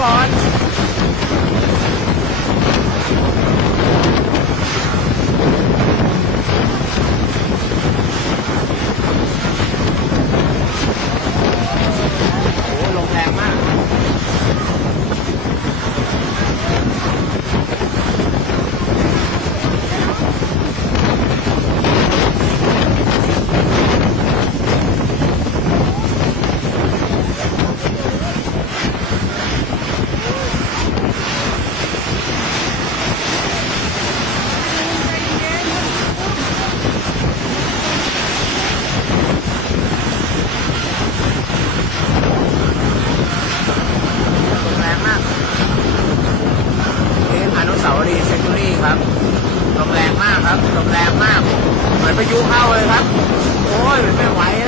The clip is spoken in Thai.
ก่อนโอ้ลมแรงมากลมแรงมากนี่อนุสาวรีย์เซนตูรี่ครับลมแรงมากครับลมแรงมากเหมือนพายุเข้าเลยครับโอ้ยไม่ไหวแล้ว